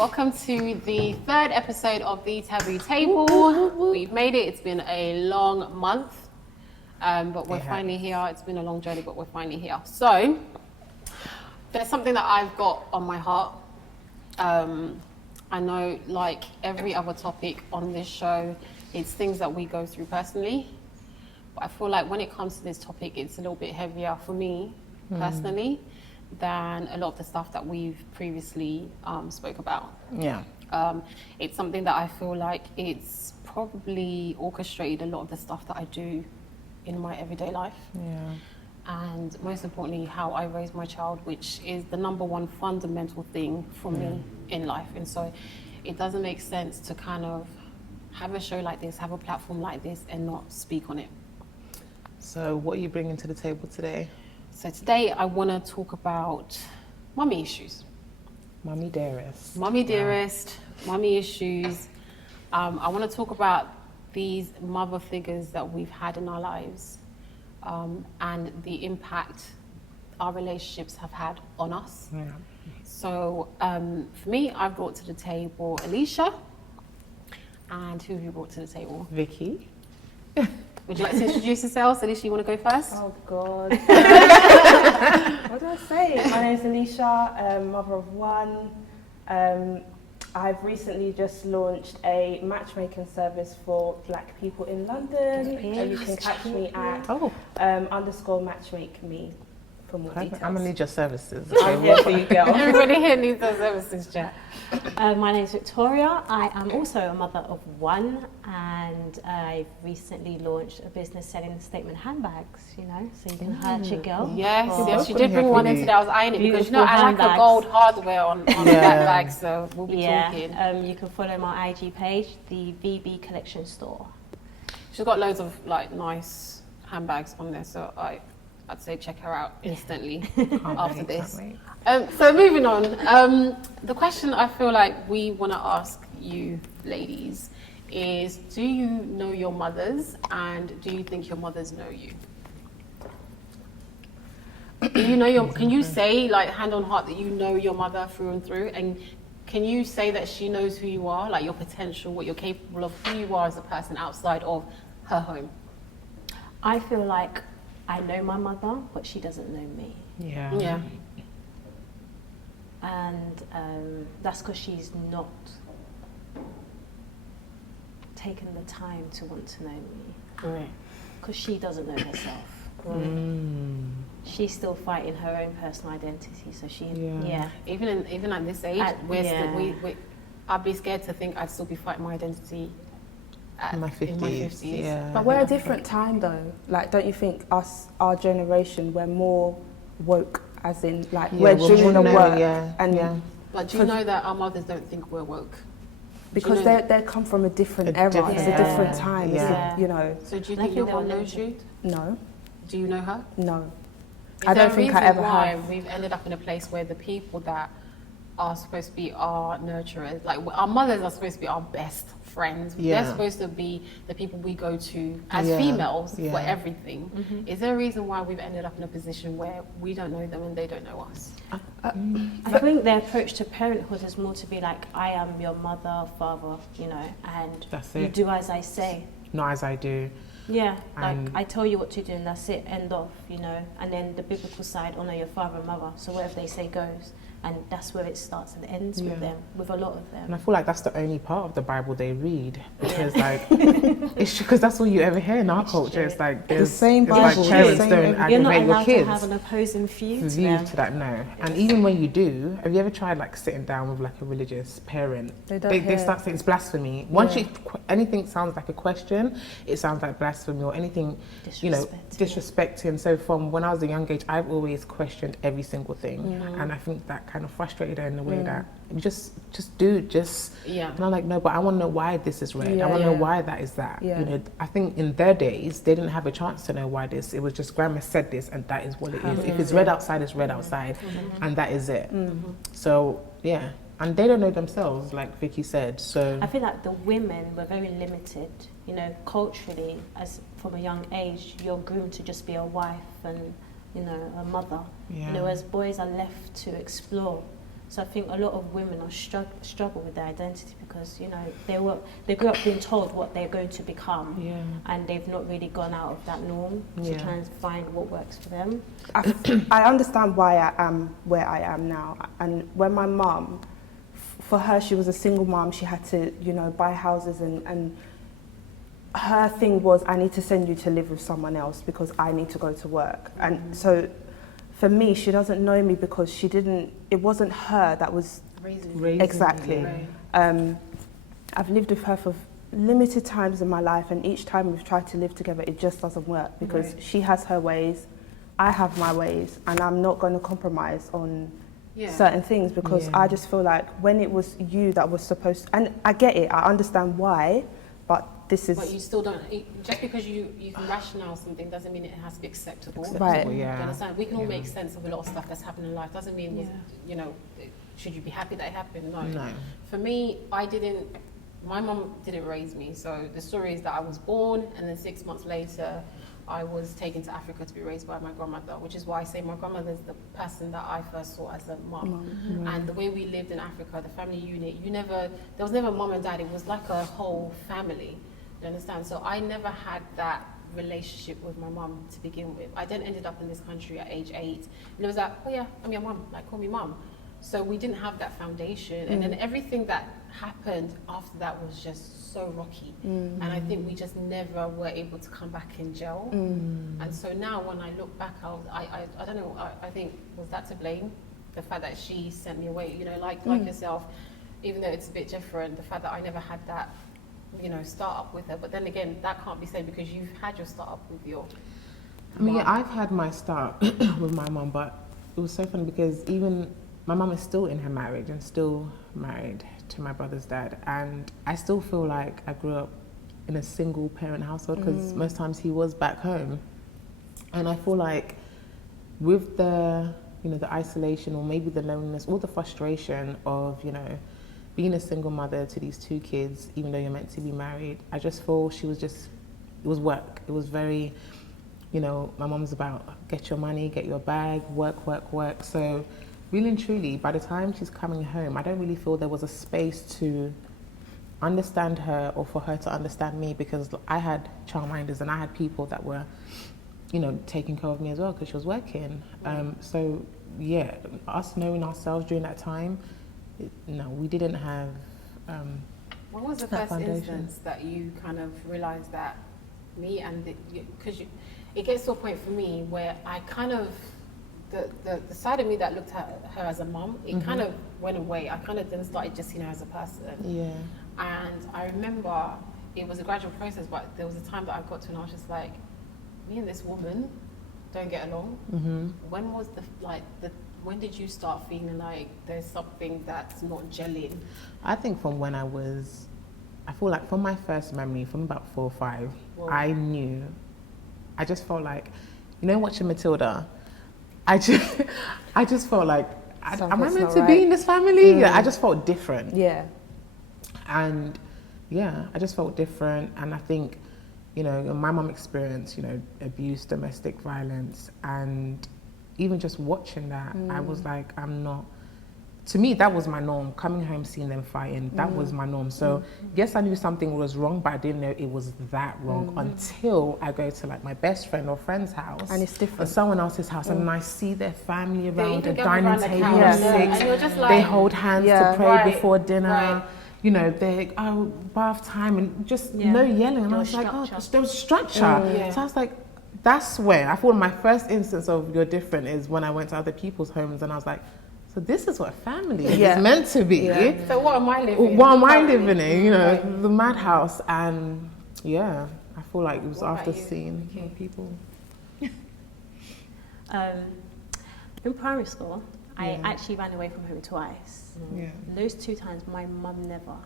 Welcome to the third episode of the Taboo Table. We've made it. It's been a long month, but we're finally here. It's been a long journey, but we're finally here. So there's something that I've got on my heart. I know, like every other topic on this show, it's things that we go through personally. But I feel like when it comes to this topic, it's a little bit heavier for me personally than a lot of the stuff that we've previously spoke about. Yeah. It's something that I feel like it's probably orchestrated a lot of the stuff that I do in my everyday life. Yeah. And most importantly, how I raise my child, which is the number one fundamental thing for me in life. And so it doesn't make sense to kind of have a show like this, have a platform like this, and not speak on it. So what are you bringing to the table today? So today I want to talk about mummy issues. Mummy Dearest. Mummy Dearest, mummy issues. I want to talk about these mother figures that we've had in our lives and the impact our relationships have had on us. Yeah. So for me, I've brought to the table Alicia. And who have you brought to the table? Vicky. Would you like to introduce yourselves? Alicia, you want to go first? Oh God. What do I say? My name is Alicia, mother of one. I've recently just launched a matchmaking service for Black people in London. You can catch me at _matchmake_me for more details. I'm gonna need your services. I'm here for you, girl. Everybody here needs those services, chat. My name is Victoria. I am also a mother of one, and I've recently launched a business selling statement handbags, you know, so you can hurt your girl. Yes, she did bring one in today. I was eyeing it because, you know, I like a gold hardware on that bag, so we'll be talking. You can follow my IG page, the VB Collection Store. She's got loads of like nice handbags on there, so I'd say check her out instantly after this. So moving on, the question I feel like we want to ask you ladies is, do you know your mothers, and do you think your mothers know you? Do you know can you say, like, hand on heart, that you know your mother through and through, and can you say that she knows who you are, like your potential, what you're capable of, who you are as a person outside of her home? I feel like I know my mother, but she doesn't know me. Yeah. And that's because she's not taken the time to want to know me. Right. Because she doesn't know herself. She's still fighting her own personal identity, so Even at this age, I'd be scared to think I'd still be fighting my identity in my 50s. Yeah. But we're a different time though. Like, don't you think our generation, we're more woke, as in, like, we're doing the work. But do you know that our mothers don't think we're woke? Because they come from a different era. It's a different time. Yeah. You know. So do you think your mom knows you? No. Do you know her? No. I don't think I ever have. We've ended up in a place where the people that are supposed to be our nurturers, like our mothers are supposed to be our best friends. They're supposed to be the people we go to as females for everything. Is there a reason why we've ended up in a position where we don't know them and they don't know us? I think their approach to parenthood is more to be like, I am your mother, father, you know, and you do as I say. Not as I do. Yeah, like I tell you what to do and that's it, end off, you know. And then the biblical side, honor your father and mother, so whatever they say goes. And that's where it starts and ends with them, with a lot of them. And I feel like that's the only part of the Bible they read, because like, it's because that's all you ever hear in our culture. It's like the same Bible. Like parents don't aggravate your kids. You're not allowed to have an opposing view to that, no. And even when you do, have you ever tried like sitting down with like a religious parent? They start saying it's blasphemy. Once anything sounds like a question, it sounds like blasphemy, or anything, you know, disrespecting. So from when I was a young age, I've always questioned every single thing, and I think that kind of frustrated her in the way that and I'm like, no, but I want to know why this is red. I want to know why that is that. You know, I think in their days they didn't have a chance to know why this. It was just grandma said this and that is what it is. If it's red outside, it's red outside, and that is it. So and they don't know themselves, like Vicky said. So I feel like the women were very limited, you know, culturally. As from a young age, you're groomed to just be a wife and, you know, a mother. You know, as boys are left to explore So I think a lot of women are struggle with their identity because, you know, they grew up being told what they're going to become, and they've not really gone out of that norm to try and find what works for them. I understand why I am where I am now. And when my mum, for her, she was a single mum. She had to, you know, buy houses, and her thing was, I need to send you to live with someone else because I need to go to work. And so for me, she doesn't know me because it wasn't her that was Raising exactly. I've lived with her for limited times in my life, and each time we've tried to live together, it just doesn't work because she has her ways, I have my ways, and I'm not going to compromise on certain things because I just feel like when it was you that was supposed to, and I get it, I understand why, but this is... But you still don't, just because you can rationalise something doesn't mean it has to be acceptable. Right. Do you understand? We can all make sense of a lot of stuff that's happened in life. Doesn't mean, you know, should you be happy that it happened? No. For me, my mum didn't raise me. So the story is that I was born, and then 6 months later, I was taken to Africa to be raised by my grandmother, which is why I say my grandmother is the person that I first saw as a mum. And the way we lived in Africa, the family unit, there was never mum and dad, it was like a whole family. You understand? So I never had that relationship with my mum to begin with. I then ended up in this country at age 8, and it was like, oh yeah, I'm your mum, like call me mum. So we didn't have that foundation, and then everything that happened after that was just so rocky. And I think we just never were able to come back in gel. And so now when I look back, I don't know, I think, was that to blame? The fact that she sent me away, you know, like yourself, even though it's a bit different, the fact that I never had that, you know, start up with her. But then again, that can't be said because you've had your start up with your mom. I've had my start with my mom, but it was so funny because even my mum is still in her marriage and still married to my brother's dad, and I still feel like I grew up in a single parent household because most times he was back home, and I feel like with the, you know, the isolation or maybe the loneliness or the frustration of, you know, being a single mother to these 2 kids, even though you're meant to be married, I just feel it was work. It was very, you know, my mom's about get your money, get your bag, work, work, work. So really and truly, by the time she's coming home, I don't really feel there was a space to understand her or for her to understand me, because I had childminders and I had people that were, you know, taking care of me as well because she was working. So yeah, us knowing ourselves during that time, no, we didn't have What was the first instance that you kind of realised that me and because it gets to a point for me where I kind of, the side of me that looked at her as a mum, it kind of went away. I kind of then started just seeing her as a person. Yeah. And I remember it was a gradual process, but there was a time that I got to and I was just like, me and this woman don't get along. When was when did you start feeling like there's something that's not gelling? I think from when I feel like from my first memory, from about 4 or 5, I just felt like, you know, watching Matilda, I just felt like, am I meant to be in this family? Yeah, I just felt different. Yeah. And yeah, I just felt different. And I think, you know, my mum experienced, you know, abuse, domestic violence, and even just watching that, I was like, to me, that was my norm. Coming home, seeing them fighting, that was my norm. So yes, I knew something was wrong, but I didn't know it was that wrong until I go to like my best friend or friend's house. And it's different. Or someone else's house, and I see their family around a dining table of 6. And you're just like, they hold hands to pray before dinner. You know, they bath time, and just no yelling. And I was like, there was structure. So I was like, that's when I thought my first instance of you're different is when I went to other people's homes, and I was like, so this is what family is meant to be. So what am I living in? What am I living in? You know, the madhouse. And yeah, I feel like it was after seeing people. In primary school, I actually ran away from home twice. Those 2 times, my mum never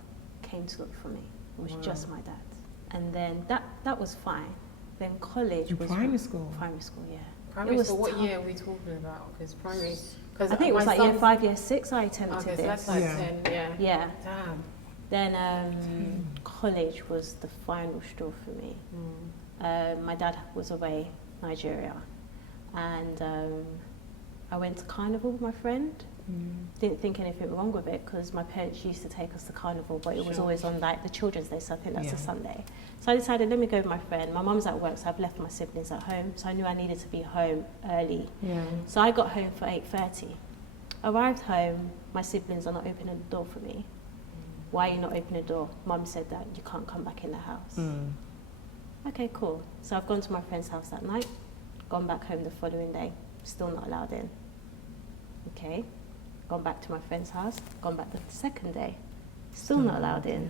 came to look for me. It was just my dad. And then that was fine. Then college was primary school. Primary school, yeah. Primary school. What year are we talking about? Because primary. I think it was like year 5, year 6. I attempted this. So that's like 10. Yeah. Damn. Then college was the final straw for me. My dad was away, Nigeria, and I went to Carnival with my friend, Didn't think anything wrong with it because my parents used to take us to carnival, but it was always on like the children's day, so I think that's a Sunday. So I decided, let me go with my friend. My mum's at work, so I've left my siblings at home, so I knew I needed to be home early. So I got home for 8:30. Arrived home, my siblings are not opening the door for me. Why are you not opening the door? Mum said that you can't come back in the house. Okay, cool. So I've gone to my friend's house that night, gone back home the following day, still not allowed in. Okay, gone back to my friend's house, gone back the second day, still not allowed in.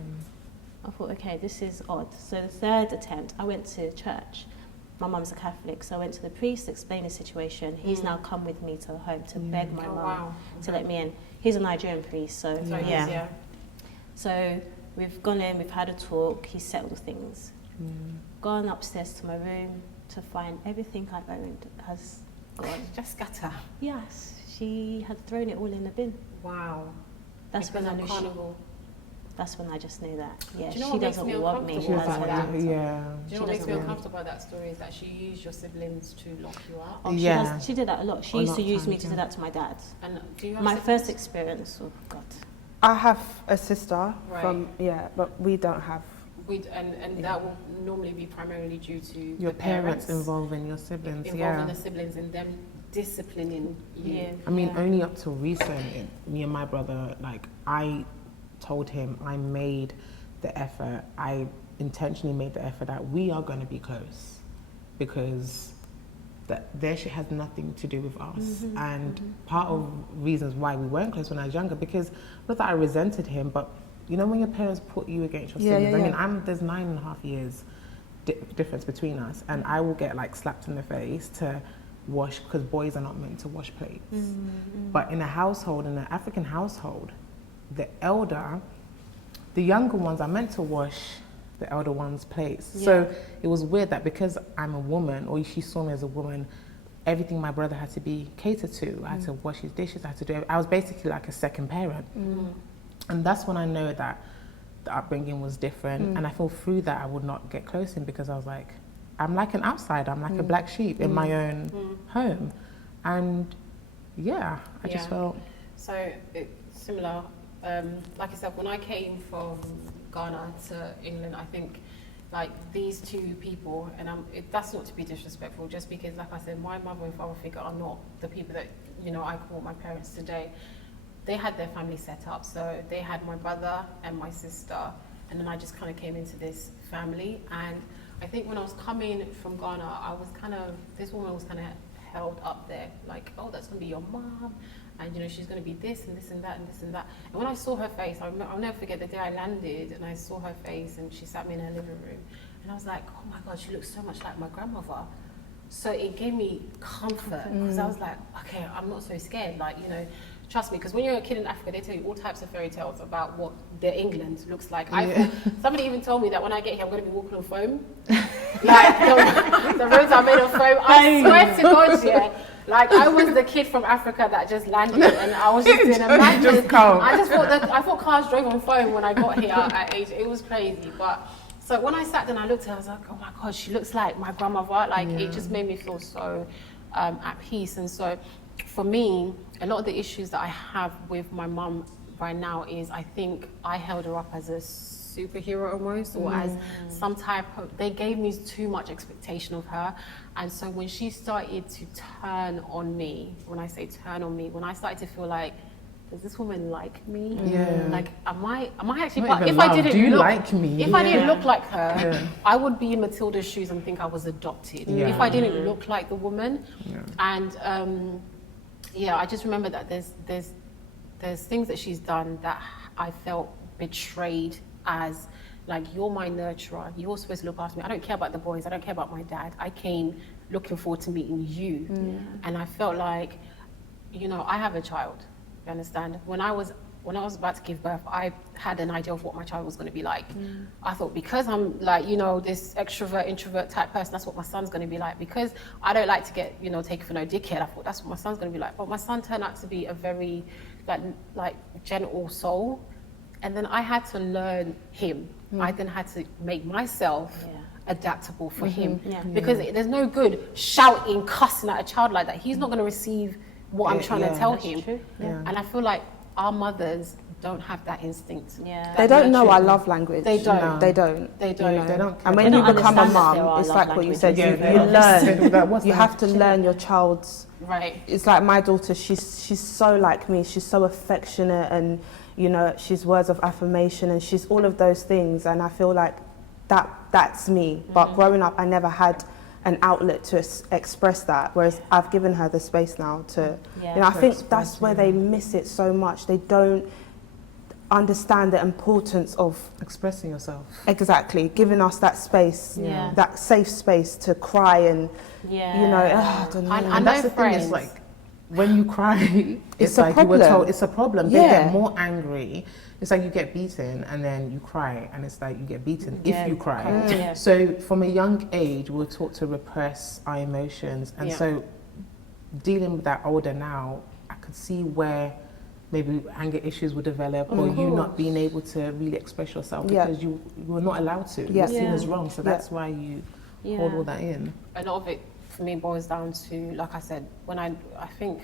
I thought, okay, this is odd. So the third attempt, I went to church. My mum's a Catholic, so I went to the priest, explained the situation. He's now come with me to home to beg my mum to let me in. He's a Nigerian priest, so yeah. So we've gone in, we've had a talk, he settled things. Gone upstairs to my room to find everything I've owned has gone. Just scatter. Yes, she had thrown it all in the bin. Wow. That's Because when I of knew carnival. That's when I just knew that. Yeah, Do you know she what makes doesn't me want me uncomfortable as her about daughter. that? Yeah. Do you know what She makes me doesn't want uncomfortable about that story is that she used your siblings to lock you up. Oh, Yeah. she did that a lot. She A used lot to of use me times, to yeah. do that to my dad. And do you have My siblings? first experience, oh God. I have a sister Right. but we don't have. And that will normally be primarily due to Your the parents involving your siblings, involving the siblings and them disciplining you. Yeah. I mean, only up till recent, me and my brother, like, I told him I made the effort, I intentionally made the effort that we are going to be close because their shit has nothing to do with us. And part of reasons why we weren't close when I was younger, because not that I resented him, but you know when your parents put you against your siblings, I mean, there's 9.5 years difference between us, and I will get like slapped in the face to wash, because boys are not meant to wash plates. But in a household, in an African household, the younger ones are meant to wash the elder one's plates. So it was weird that because I'm a woman, or she saw me as a woman, everything my brother had to be catered to. I had to wash his dishes, I had to do it. I was basically like a second parent. And that's when I know that the upbringing was different. And I feel through that I would not get close to him, because I was like, I'm like an outsider, I'm like a black sheep in my own home. And yeah, I just felt... So similar, like I said, when I came from Ghana to England, I think like these two people, and that's not to be disrespectful, just because like I said, my mother and father figure are not the people that, you know, I call my parents today. They had their family set up, so they had my brother and my sister, and then I just kind of came into this family. And I think when I was coming from Ghana, I was this woman was kind of held up there, like, oh, that's gonna be your mom, and you know, she's gonna be this and this and that and this and that. And when I saw her face, I'll never forget the day I landed and I saw her face, and she sat me in her living room, and I was like, oh my God, she looks so much like my grandmother. So it gave me comfort, because I was like, okay, I'm not so scared, like, you know. Trust me, because when you're a kid in Africa, they tell you all types of fairy tales about what their England looks like. Somebody even told me that when I get here, I'm going to be walking on foam. Like, the roads are made of foam. I swear to God, yeah. Like, I was the kid from Africa that just landed, and I was just in a madness. I thought cars drove on foam when I got here at age. It was crazy. But so when I sat down, I looked at her, I was like, oh my God, she looks like my grandmother. Like, it just made me feel so at peace. And so for me, a lot of the issues that I have with my mum right now is, I think I held her up as a superhero almost, or as some type of, they gave me too much expectation of her. And so when she started to turn on me, when I say turn on me, when I started to feel like, does this woman like me? Like, am I actually, but if I didn't look like me, if I didn't look like her, I would be in Matilda's shoes and think I was adopted. If I didn't look like the woman. And I just remember that there's things that she's done that I felt betrayed as, like, you're my nurturer, you're supposed to look after me. I don't care about the boys, I don't care about my dad. I came looking forward to meeting you. And I felt like, you know, I have a child, you understand? When I was about to give birth, I had an idea of what my child was going to be like. I thought, because I'm like, you know, this extrovert, introvert type person, that's what my son's going to be like. Because I don't like to get, you know, taken for no dickhead, I thought that's what my son's going to be like. But my son turned out to be a very, like gentle soul. And then I had to learn him. I then had to make myself adaptable for him. Because there's no good shouting, cussing at a child like that. He's not going to receive what I'm trying to tell him. True. Yeah. And I feel like our mothers don't have that instinct. Yeah. They don't know our love language. They don't. No. They don't. They don't. You know? They don't And care. when They you don't become a understand that there mum, are it's love like what you said. languages. You learn. What's You that? have to learn your child's. Right. It's like my daughter. She's so like me. She's so affectionate, and you know, she's words of affirmation, and she's all of those things. And I feel like that's me. But growing up, I never had an outlet to express that. Whereas I've given her the space now to. Yeah. You know, I To think express, that's where they miss it so much. They don't understand the importance of Expressing yourself. exactly giving us that space, Yeah. that safe space to cry and Yeah. you know, I don't know. I And know that's the thing, friends. it's like, when you cry, It's it's a like you were problem. told it's a problem. They Yeah. get more angry. It's like you get beaten and then you cry, and it's like you get beaten if you cry. Yeah. So from a young age, we're taught to repress our emotions, and Yeah. so dealing with that older now, I could see where maybe anger issues will develop, or you not being able to really express yourself Yeah. because you were not allowed to. Yeah. You're seen Yeah. as wrong, so Yeah. that's why you hold all that in. A lot of it for me boils down to, like I said, when I think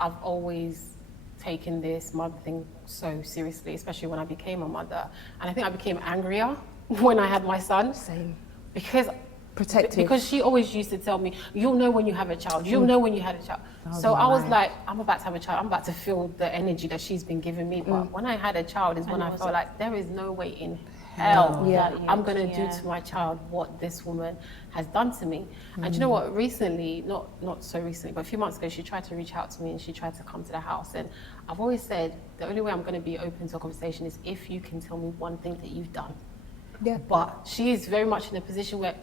I've always taken this mother thing so seriously, especially when I became a mother. And I think I became angrier when I had my son. Same. Because Protective. Because she always used to tell me, you'll know when you have a child, you'll know when you had a child. So I was like, I'm about to have a child, I'm about to feel the energy that she's been giving me. But when I had a child is when I felt like there is no way in hell I'm going to do to my child what this woman has done to me. And you know what, recently, not so recently, but a few months ago, she tried to reach out to me and she tried to come to the house. And I've always said, the only way I'm going to be open to a conversation is if you can tell me one thing that you've done. Yeah. But she is very much in a position where,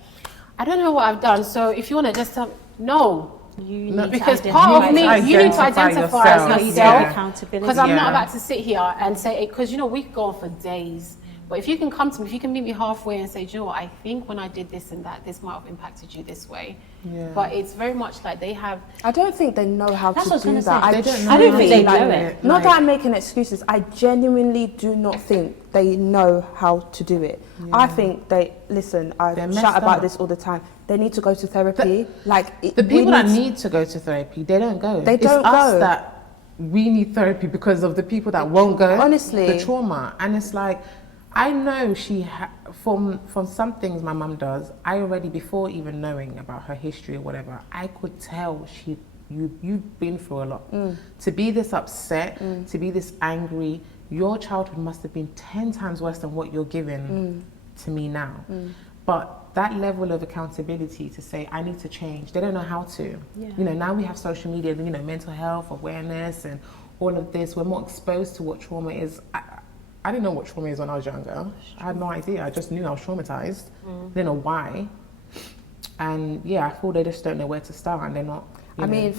I don't know what I've done, so if you want to just tell me, no. You No, need Because to part of me, identify you need to Identify identify yourself. as yourself. yourself. Accountability. Because I'm not Yeah. about to sit here and say, because you know, we could go on for days. But if you can come to me, if you can meet me halfway and say, do you know what, I think when I did this and that, this might have impacted you this way. Yeah. But it's very much like they have, I don't think they know how That's to what I was do gonna that. say. They don't I know don't how think to they do know it. Not Like- that I'm making excuses. I genuinely do not think they know how to do it. I think they listen. I They're shout messed about up. this all the time. They need to go to therapy. The people that need to go to therapy, they don't go. They don't it's us go. that we need therapy because of the people that won't go. Honestly. The trauma. And it's like, I know from some things my mum does, I already, before even knowing about her history or whatever, I could tell you've been through a lot. To be this upset, to be this angry, your childhood must have been 10 times worse than what you're giving to me now. But that level of accountability to say, I need to change, they don't know how to. You know, now we have social media, you know, mental health awareness and all of this. We're more exposed to what trauma is. I didn't know what trauma is when I was younger. I had no idea. I just knew I was traumatized. Didn't know why. And yeah, I feel they just don't know where to start, and they're not. I mean,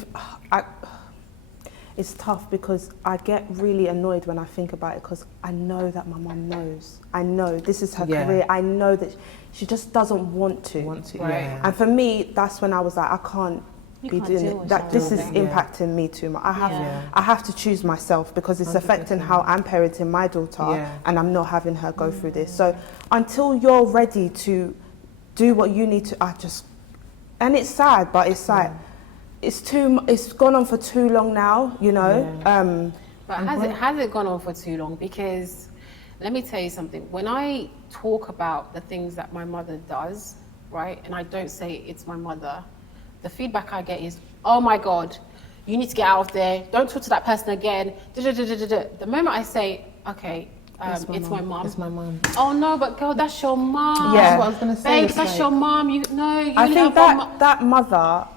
it's tough because I get really annoyed when I think about it because I know that my mum knows. I know this is her career. I know that she just doesn't want to. Right. Yeah. And for me, that's when I was like, I can't You be can't doing deal it. with That this is something. impacting me too much. Yeah. I have to choose myself because it's affecting 100%. how I'm parenting my daughter, Yeah. and I'm not having her go through this. So until you're ready to do what you need to, and it's sad, but it's like it's gone on for too long now, you know. but has it gone on for too long? Because let me tell you something. When I talk about the things that my mother does, right, and I don't say it's my mother, the feedback I get is, oh my God, you need to get out of there. Don't talk to that person again. The moment I say, okay, it's my mum. It's my mum. Oh no, but girl, that's your mum. Yeah. That's what I was gonna say. Babes, It's that's like- your mum. You I think that mother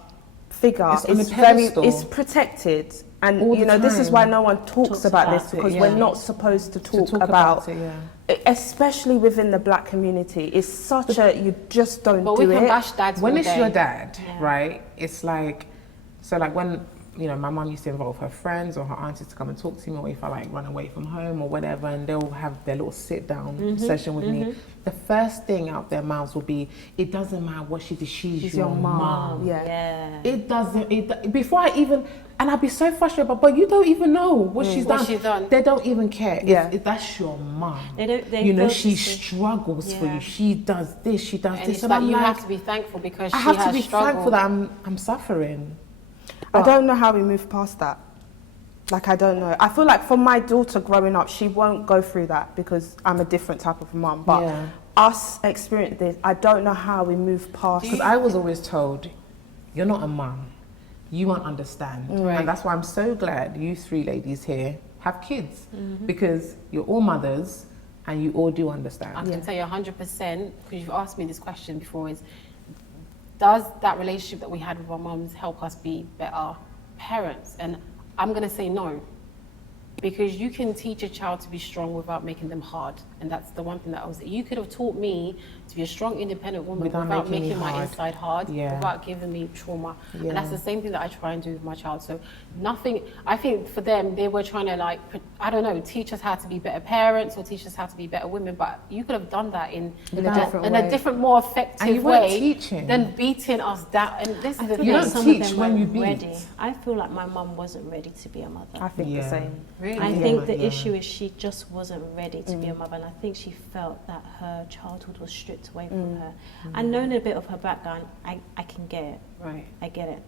figure It's on is a very pedestal. it's protected, and All you the know this is time. why no one talks about this it, because yeah. we're not supposed to talk, about it, especially within the black community. It's such you just don't But do we can it. bash dads When all it's day. your dad, right? It's like, so like when, you know, my mum used to involve her friends or her aunties to come and talk to me, or if I like run away from home or whatever, and they'll have their little sit down session with me. The first thing out their mouths will be, it doesn't matter what she did, she's your mum. Yeah. It doesn't, before I even, and I'd be so frustrated, but you don't even know what she's What done. she's done. They don't even care. Yeah. That's your mum. They You know, feel she to see- struggles for Yeah. you. She does this, she does And this. it's And like I'm you like, have to be thankful because I she have has to be struggled. thankful that I'm suffering. I don't know how we move past that. Like, I don't know. I feel like for my daughter growing up, she won't go through that because I'm a different type of mum. But us experiencing this, I don't know how we move past. Because I was always told, you're not a mum. You won't understand. Right. And that's why I'm so glad you three ladies here have kids. Because you're all mothers and you all do understand. I can tell you 100%, because you've asked me this question before, is does that relationship that we had with our mums help us be better parents? And I'm going to say no, because you can teach a child to be strong without making them hard. And that's the one thing that you could have taught me to be a strong, independent woman without making my inside hard, without giving me trauma. And that's the same thing that I try and do with my child. So nothing, I think for them, they were trying to like, I don't know, teach us how to be better parents or teach us how to be better women, but you could have done that in a different, more effective way than beating us down. And this is the thing. You don't teach when you beat. Ready. I feel like my mum wasn't ready to be a mother. I think the same. Really? I think the issue is she just wasn't ready to be a mother, and I think she felt that her childhood was stripped away from her. And knowing a bit of her background, I can get it. Right. I get it.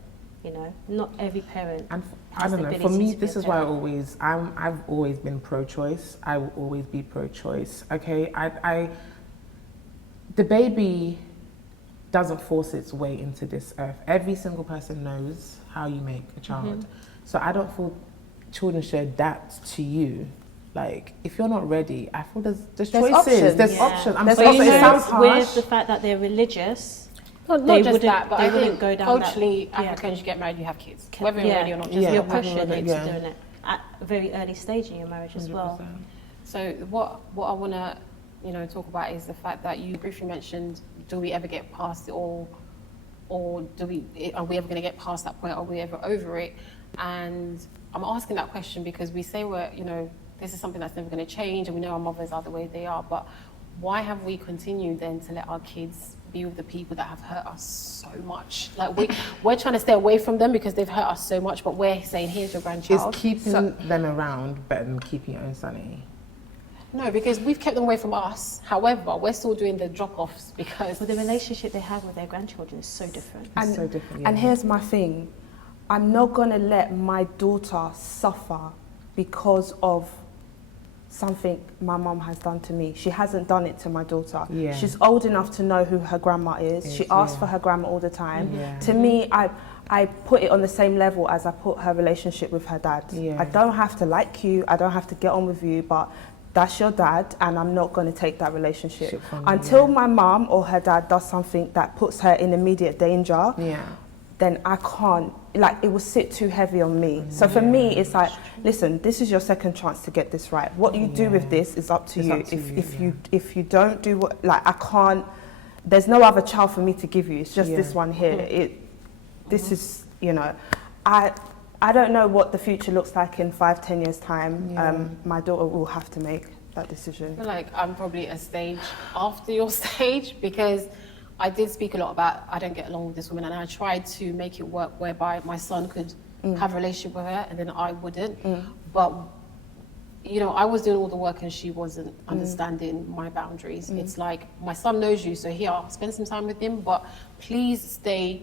You know, not every parent. And I has don't the know. For ability me, to be this a is why parent. I've always been pro-choice. I will always be pro-choice. Okay. The baby doesn't force its way into this earth. Every single person knows how you make a child. So I don't feel children should adapt to you. Like, if you're not ready, I feel there's choices. Options. There's options. I'm There's sorry, options. it sounds harsh. With the fact that they're religious, Not they just wouldn't, that, but they I wouldn't think go down culturally, that. Africans, you get married, you have kids. Whether you're ready or not. You're Yeah. pushing into Yeah. doing it at a very early stage in your marriage as well. So what I want to, talk about is the fact that you briefly mentioned, do we ever get past it or are we ever going to get past that point? Are we ever over it? And I'm asking that question because we say this is something that's never going to change, and we know our mothers are the way they are, but why have we continued then to let our kids be with the people that have hurt us so much? Like we're trying to stay away from them because they've hurt us so much, but we're saying, here's your grandchild. Is keeping them around better than keeping your own sanity? No, because we've kept them away from us. However, we're still doing the drop-offs because... But the relationship they have with their grandchildren is so different. And, so different, and here's my thing. I'm not going to let my daughter suffer because of something my mum has done to me. She hasn't done it to my daughter. Yeah. She's old enough to know who her grandma is. She asks for her grandma all the time. Yeah. To me, I put it on the same level as I put her relationship with her dad. Yeah. I don't have to like you, I don't have to get on with you, but that's your dad, and I'm not going to take that relationship. Until my mum or her dad does something that puts her in immediate danger, then I can't, like, it will sit too heavy on me. So for me, it's like, listen, this is your second chance to get this right. What you do with this is up to you. If you don't do what, like, I can't, there's no other child for me to give you. It's just this one here. This is, I don't know what the future looks like in 5-10 years time. My daughter will have to make that decision. I feel like I'm probably a stage after your stage, because I did speak a lot about I don't get along with this woman, and I tried to make it work whereby my son could have a relationship with her and then I wouldn't. But I was doing all the work and she wasn't understanding my boundaries. It's like, my son knows you, so here, I'll spend some time with him, but please stay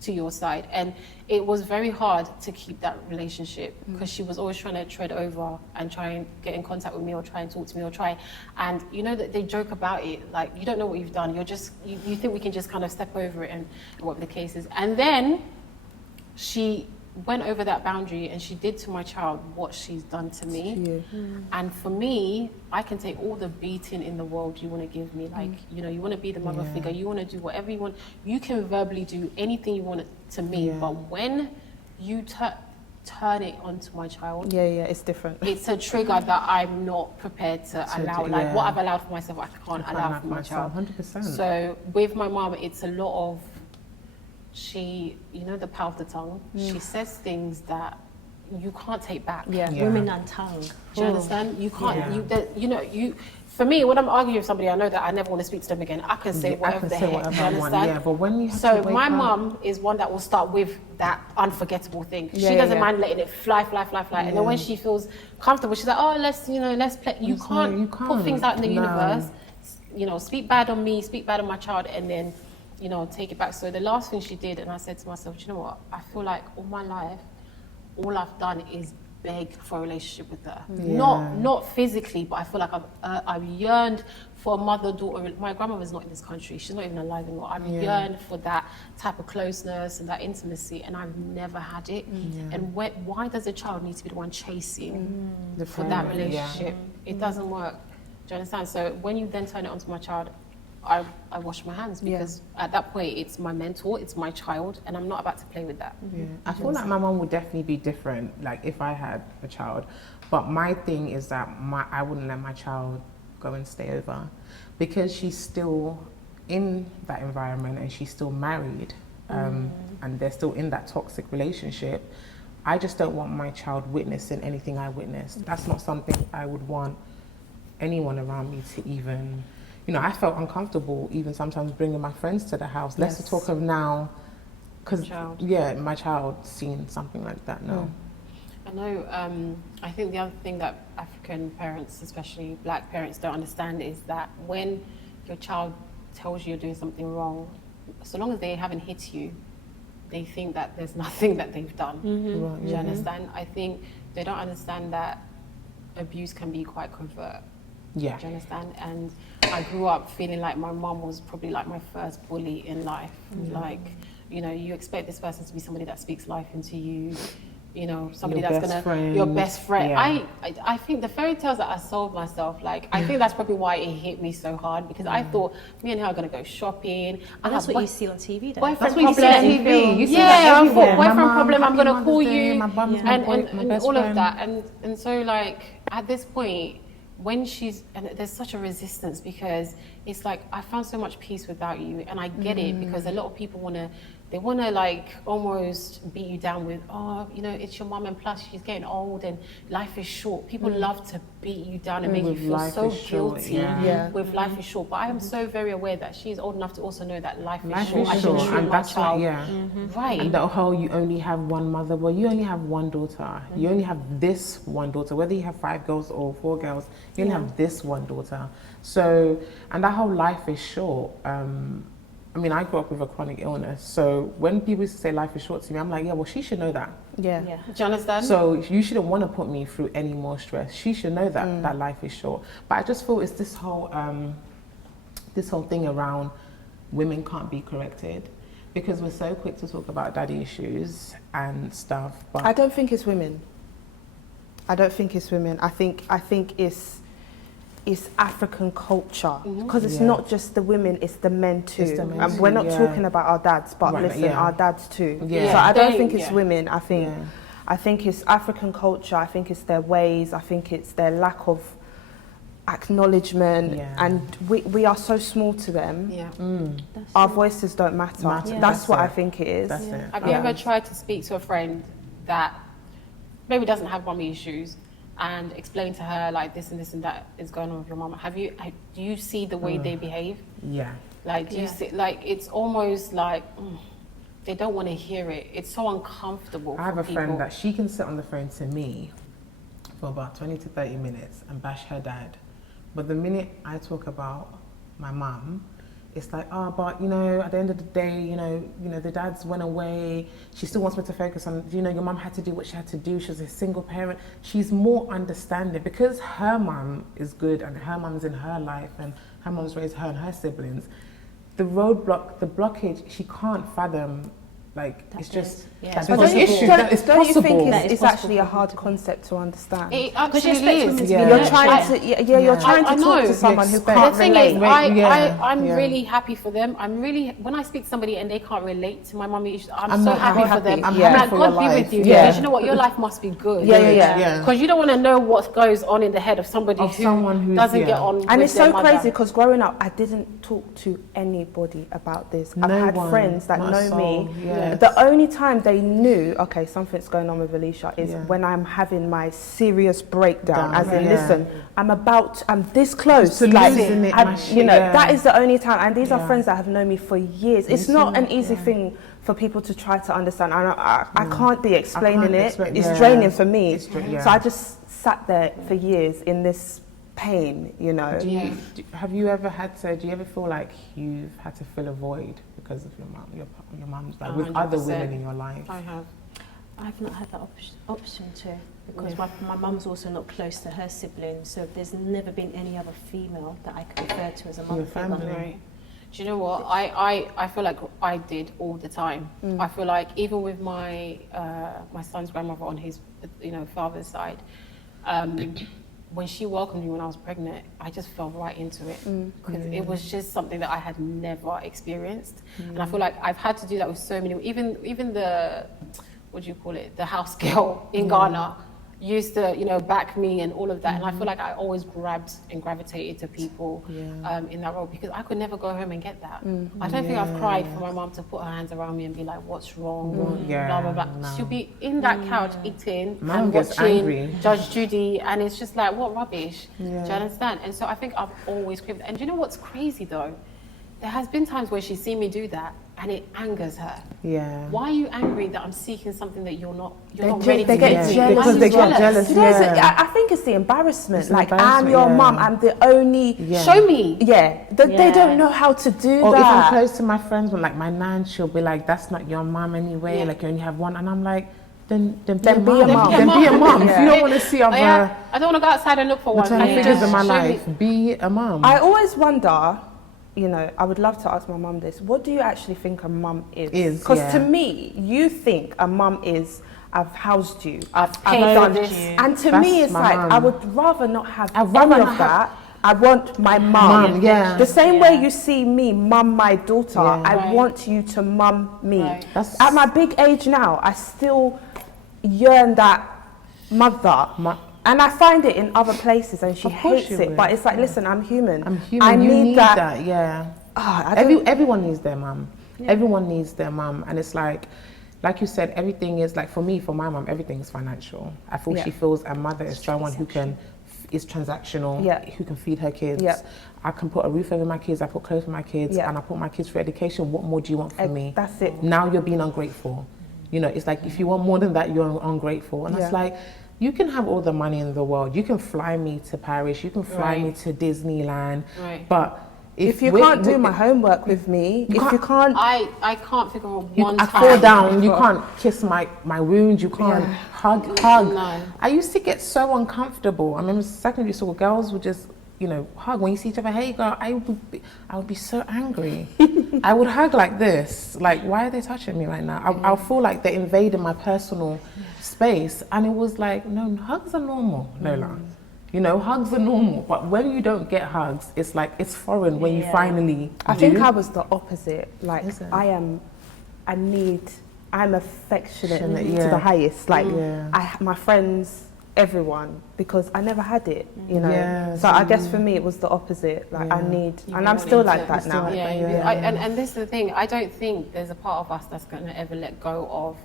to your side. And it was very hard to keep that relationship because she was always trying to tread over and try and get in contact with me or try and talk to me and that they joke about it, like, you don't know what you've done, you're just you think we can just kind of step over it and whatever the case is. And then she went over that boundary and she did to my child what she's done to me. And for me, I can take all the beating in the world you want to give me, like, you want to be the mother figure, you want to do whatever you want, you can verbally do anything you want to me, but when you turn it onto my child, it's different. It's a trigger that I'm not prepared to allow. Like, what I've allowed for myself, I can't allow for my child. 100%. So with my mom, it's a lot of, she, the power of the tongue, she says things that you can't take back. Women and tongue. Do you understand? You can't, for me, when I'm arguing with somebody, I know that I never want to speak to them again. I can say whatever the heck, do you understand? But when you have so to wake my up, mum is one that will start with that unforgettable thing. She doesn't mind letting it fly. And then when she feels comfortable, she's like, oh, let's play. You can't put things out in the universe, speak bad on me, speak bad on my child, and then you know, take it back. So the last thing she did, and I said to myself, do you know what? I feel like all my life, all I've done is beg for a relationship with her. Not physically, but I feel like I've yearned for a mother-daughter. My grandmother's not in this country. She's not even alive anymore. I've yearned for that type of closeness and that intimacy, and I've never had it. And why does a child need to be the one chasing for that relationship? It doesn't work. Do you understand? So when you then turn it onto my child, I wash my hands, because at that point it's my mentor, it's my child, and I'm not about to play with that. I feel like my mum would definitely be different, like if I had a child. But my thing is that I wouldn't let my child go and stay over, because she's still in that environment and she's still married, and they're still in that toxic relationship. I just don't want my child witnessing anything I witnessed. That's not something I would want anyone around me to even... You know, I felt uncomfortable even sometimes bringing my friends to the house. Less to talk of now, because my child seeing something like that now. I know. I think the other thing that African parents, especially black parents, don't understand is that when your child tells you you're doing something wrong, so long as they haven't hit you, they think that there's nothing that they've done. Right, Do you understand? I think they don't understand that abuse can be quite covert. Yeah. Do you understand? And I grew up feeling like my mum was probably like my first bully in life. Like, you know, you expect this person to be somebody that speaks life into you, you know, somebody your that's gonna, your best friend. Yeah. I think the fairy tales that I sold myself, like, I think that's probably why it hit me so hard, because I thought me and her are gonna go shopping. And that's what you see on TV though. Boyfriend That's what you see problem. on TV. You see Yeah, that I everywhere. thought boyfriend My mum, problem, I'm happy gonna Mother's call Day, you, my mum's my and best all of friend. that. And so, like, at this point, when and there's such a resistance, because it's like, I found so much peace without you, and I get it, because a lot of people want to like almost beat you down with, oh, you know, it's your mum, and plus she's getting old and life is short. People love to beat you down and make you feel so guilty with life is short. But I am so very aware that she's old enough to also know that life is short. I should treat my child right. And the whole, you only have one mother. Well, you only have one daughter. You only have this one daughter. Whether you have 5 girls or 4 girls, you only have this one daughter. So, and that whole life is short. I mean, I grew up with a chronic illness, so when people used to say life is short to me, I'm like, yeah, well, she should know that. Yeah. Do you understand? So you shouldn't want to put me through any more stress. She should know that that life is short. But I just feel it's this whole thing around women can't be corrected, because we're so quick to talk about daddy issues and stuff. But I don't think it's women. I think it's African culture, because it's not just the women, it's the men too. And we're not talking about our dads, but listen, our dads too. So I don't think it's women. I think it's African culture. I think it's their ways. I think it's their lack of acknowledgement, and we are so small to them. Our voices don't matter. That's what I think it is. Have you ever tried to speak to a friend that maybe doesn't have mommy issues, and explain to her like this and this and that is going on with your mom? Do you see the way they behave? Like, do you see, like, it's almost like they don't want to hear it. It's so uncomfortable. I have a friend that she can sit on the phone to me for about 20 to 30 minutes and bash her dad. But the minute I talk about my mum, it's like, oh, but, you know, at the end of the day, you know, the dads went away. She still wants me to focus on, you know, your mum had to do what she had to do. She was a single parent. She's more understanding, because her mum is good and her mum's in her life and her mum's raised her and her siblings. The roadblock, the blockage, she can't fathom. Like, it's just, don't you think it's actually a hard concept to understand? It actually is. You're trying to talk to someone who can't relate. The thing is, I'm really happy for them. When I speak to somebody and they can't relate to my mummy issues, I'm so happy for them. I'm like, God be with you, because you know what, your life must be good. Because you don't want to know what goes on in the head of somebody who doesn't get on with their mother. And it's so crazy, because growing up, I didn't talk to anybody about this. I've had friends that know me. The only time they knew, okay, something's going on with Alicia, is when I'm having my serious breakdown. As in, listen, I'm this close to losing it. That is the only time. And these are friends that have known me for years. It's not an easy thing for people to try to understand. I can't be explaining it. It's draining for me. So I just sat there for years in this pain, you know. Have you ever had to? Do you ever feel like you've had to fill a void because of your mum? Your mum's like 100%. With other women in your life. I have. I've not had that option to, because my mum's also not close to her siblings, so there's never been any other female that I can refer to as a mum figure. Right. Do you know what? I feel like I did all the time. I feel like even with my my son's grandmother on his father's side, when she welcomed me when I was pregnant, I just fell right into it because it was just something that I had never experienced, and I feel like I've had to do that with so many. Even the what do you call it? The house girl in Ghana used to back me and all of that, and I feel like I always grabbed and gravitated to people in that role because I could never go home and get that. I don't think I've cried for my mum to put her hands around me and be like, "What's wrong?" Blah blah blah. No. She'll be in that couch eating and watching Judge Judy, and it's just like, what rubbish. Do you understand? And so I think I've always craved that. And do you know what's crazy though? There has been times where she's seen me do that and it angers her. Yeah. Why are you angry that I'm seeking something that you're not ready to They get jealous. Because they get jealous. I think it's the embarrassment. It's like, I'm your mum, I'm the only... Show me. They don't know how to do or that. Or even close to my friends, when like my nan, she'll be like, that's not your mum anyway, like you only have one. And I'm like, then be a mum. Then be a mum. If you don't want to see other... I don't want to go outside and look for one. Figures in my life. Be a mum. I always wonder... I would love to ask my mum this. What do you actually think a mum is? Because to me, you think a mum is, I've housed you, I've done this. And to me, it's like, I would rather not have any of that. I want my mum. The same way you see me mum my daughter, I want you to mum me. At my big age now, I still yearn that mother. And I find it in other places, and she hates it. But it's like, listen, I'm human. I need that. Everyone needs their mum. Everyone needs their mum, and it's like you said, everything is like, for me, for my mum, everything is financial. I feel she feels a mother is someone who is transactional, who can feed her kids. I can put a roof over my kids. I put clothes for my kids, and I put my kids through education. What more do you want from me? That's it. Now you're being ungrateful. It's like, if you want more than that, you're ungrateful, and it's like. You can have all the money in the world. You can fly me to Paris. You can fly me to Disneyland. But if you can't do my homework with me, you can't... I can't figure out one time. I fall down. You can't kiss my wound. You can't hug. No. I used to get so uncomfortable. I remember secondary school, girls would just, hug. When you see each other, hey girl, I would be so angry. I would hug like this. Like, why are they touching me right now? I'll feel like they're invading my personal space. And it was like, no, hugs are normal, Lowlah. Hugs are normal. But when you don't get hugs, it's like, it's foreign when you finally I think I was the opposite. Like, I'm affectionate to the highest. Like, my friends, everyone, because I never had it, So I guess for me it was the opposite. Like and I'm still like that now. And this is the thing. I don't think there's a part of us that's going to ever let go of.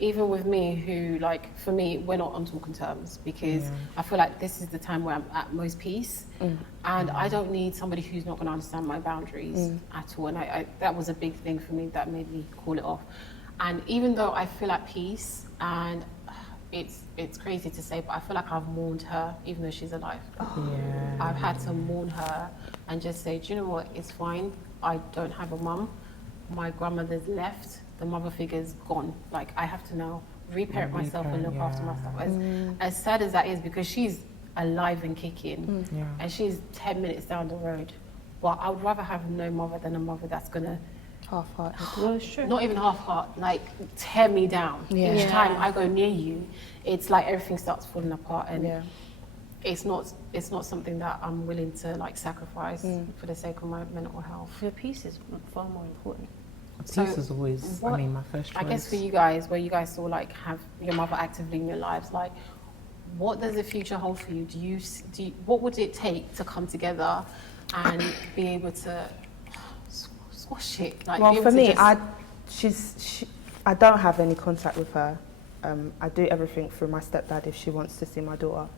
Even with me, who for me, we're not on talking terms because I feel like this is the time where I'm at most peace, and I don't need somebody who's not going to understand my boundaries at all. And I that was a big thing for me that made me call it off. And even though I feel at peace and it's crazy to say, but I feel like I've mourned her, even though she's alive. I've had to mourn her and just say, do you know what? It's fine. I don't have a mum. My grandmother's left. The mother figure's gone. Like, I have to now reparent myself and look after myself. As sad as that is, because she's alive and kicking, and she's 10 minutes down the road. But I would rather have no mother than a mother that's gonna half-hearted. Not even half-heart, like tear me down. Each time I go near you, it's like everything starts falling apart, and it's not something that I'm willing to sacrifice for the sake of my mental health. Your peace is far more important. Peace is always, my first choice. I guess for you guys, where you guys still have your mother actively in your lives, what does the future hold for you? What would it take to come together and be able to squash it? Well, for me, I don't have any contact with her. I do everything through my stepdad if she wants to see my daughter.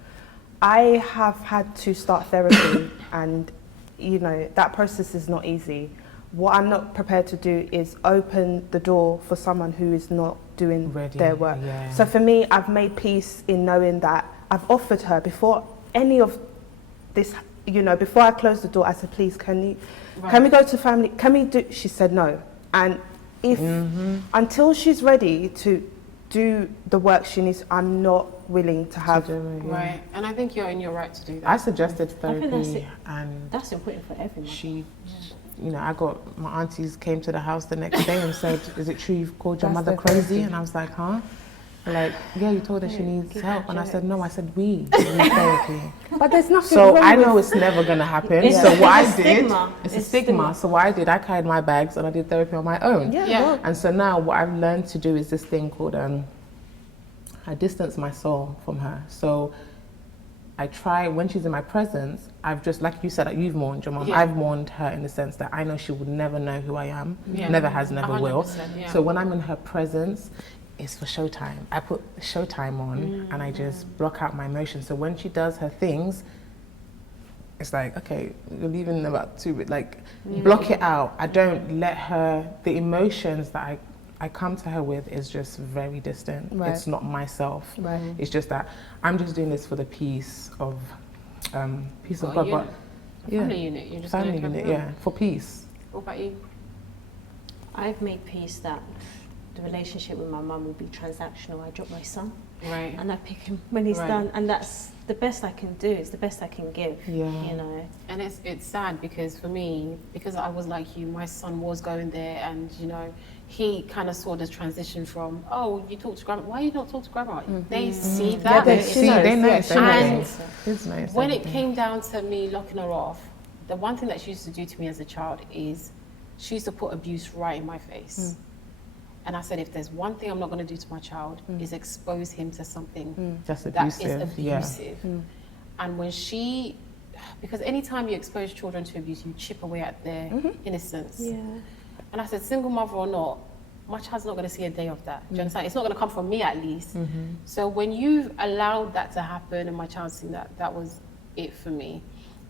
I have had to start therapy, and that process is not easy. What I'm not prepared to do is open the door for someone who is not doing their work. So for me, I've made peace in knowing that I've offered her before any of this, you know, before I closed the door, I said, please, can we go to family? Can we do? She said no. And if until she's ready to do the work she needs, I'm not willing to have. Right, and I think you're in your right to do that. I suggested therapy, and that's important for everyone. You know, my aunties came to the house the next day and said, "Is it true you've called your mother crazy?" And I was like, "Huh?" Like, yeah, you told her she needs help, and I said, "No, I said we need therapy." But there's nothing. So I know it's never gonna happen. So what I did, it's a stigma. stigma. So what I did, I carried my bags and I did therapy on my own. Yeah. And so now what I've learned to do is this thing called I distance my soul from her. So I try, when she's in my presence, I've just, like you said, you've mourned your mom. I've mourned her in the sense that I know she would never know who I am. Never has, never will. So when I'm in her presence, it's for showtime. I put showtime on and I just block out my emotions. So when she does her things, it's like, okay, you're leaving in about 2 weeks. Like, block it out. I don't let her, the emotions that I come to her with is just very distant. It's not myself. It's just that I'm just doing this for the peace of God. But family unit. You're just family unit, for peace. What about you? I've made peace that the relationship with my mum will be transactional. I drop my son, and I pick him when he's done, and that's the best I can do. It's the best I can give. You know. And it's sad because for me, because I was like you, my son was going there, and you know, he kind of saw this transition from, oh, you talk to grandma. Why you not talk to grandma? They see that. They know. And when it came down to me locking her off, the one thing that she used to do to me as a child is she used to put abuse right in my face. And I said, if there's one thing I'm not going to do to my child, is expose him to something that is abusive. And when because anytime you expose children to abuse, you chip away at their innocence. And I said, single mother or not, my child's not going to see a day of that. Do you understand? It's not going to come from me, at least. So when you've allowed that to happen and my child's seen that, that was it for me.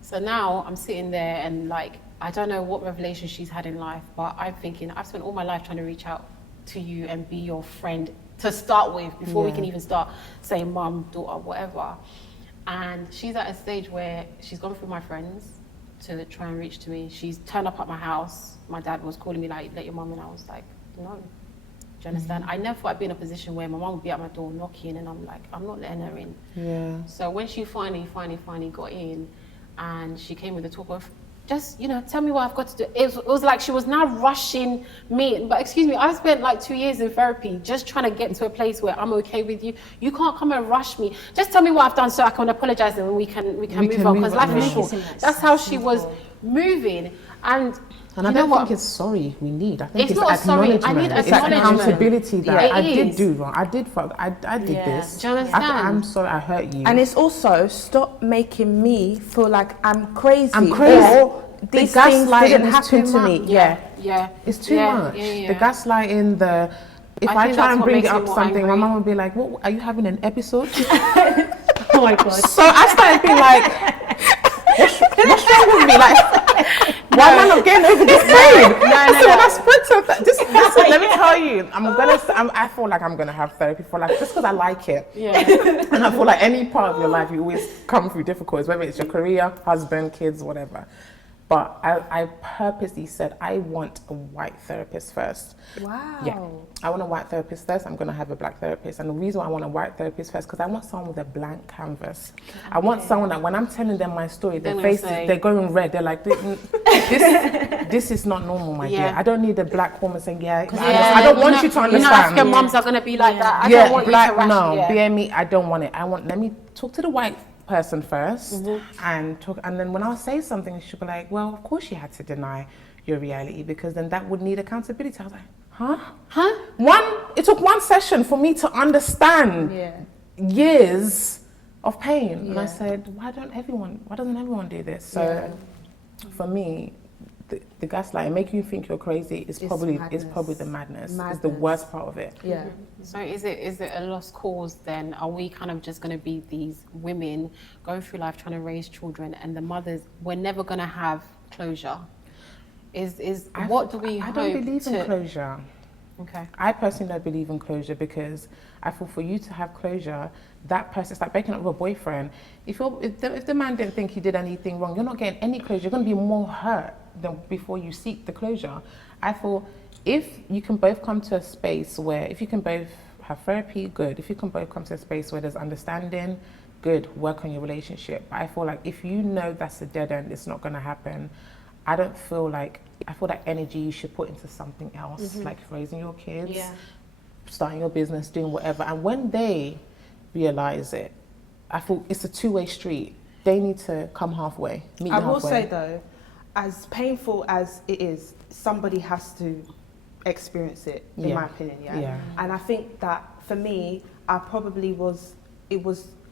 So now I'm sitting there and like, I don't know what revelation she's had in life, but I'm thinking, I've spent all my life trying to reach out to you and be your friend to start with, before we can even start saying mum, daughter, whatever. And she's at a stage where she's gone through my friends to try and reach to me. She's turned up at my house. My dad was calling me like, let your mum in. I was like, no. Do you understand? I never thought I'd be in a position where my mum would be at my door knocking and I'm like, I'm not letting her in. So when she finally got in and she came with the talk of, just, you know, tell me what I've got to do. It was like she was now rushing me. But excuse me, I've spent like 2 years in therapy just trying to get into a place where I'm okay with you. You can't come and rush me. Just tell me what I've done so I can apologize and we can move on, because life is short. That's how she was moving. And I don't think it's sorry we need. I think it's not acknowledgement. Sorry. I need it's acknowledgement. accountability that I did is. do wrong. I did this. Do you understand? I'm sorry I hurt you. And it's also, stop making me feel like I'm crazy. Or these things didn't happen to me. It's too much. The gaslighting, if I try and bring it up something, my mum would be like, "What? Are you having an episode?" oh my God. So I started being like, what's wrong with me? Like, why am I not getting over this pain? So when I spoke to this, let me tell you, I feel like I'm gonna have therapy for life just because I like it. And I feel like any part of your life, you always come through difficulties, whether it's your career, husband, kids, whatever. But I purposely said, I want a white therapist first. Wow. Yeah. I want a white therapist first. I'm going to have a black therapist. And the reason why I want a white therapist first, because I want someone with a blank canvas. I want someone that when I'm telling them my story, their faces, they're going red. They're like, this is not normal, my dear. I don't need a black woman saying, I don't want you to understand. You know, African mums are going to be like that. I don't want black, you to BME, I don't want it. Let me talk to the white person first and then when I'll say something, she'll be like, well, of course you had to deny your reality because then that would need accountability. I was like, huh? It took one session for me to understand years of pain. And I said, why doesn't everyone do this? So for me, the gaslighting, making you think you're crazy is probably the madness. It's the worst part of it. So is it a lost cause then? Are we kind of just going to be these women going through life trying to raise children and the mothers, we're never going to have closure? What do we hope? I don't believe in closure. Okay. I personally don't believe in closure because I feel for you to have closure, that person, it's like breaking up with a boyfriend. If the man didn't think he did anything wrong, you're not getting any closure. You're going to be more hurt than before you seek the closure. I feel if you can both come to a space where, if you can both have therapy, good. If you can both come to a space where there's understanding, good. Work on your relationship. But I feel like if you know that's a dead end, it's not going to happen. I feel that energy you should put into something else, like raising your kids, starting your business, doing whatever. And when they realize it, I feel it's a two-way street. They need to come halfway, meet halfway. I will say though, as painful as it is, somebody has to experience it, in my opinion, And I think that for me, I probably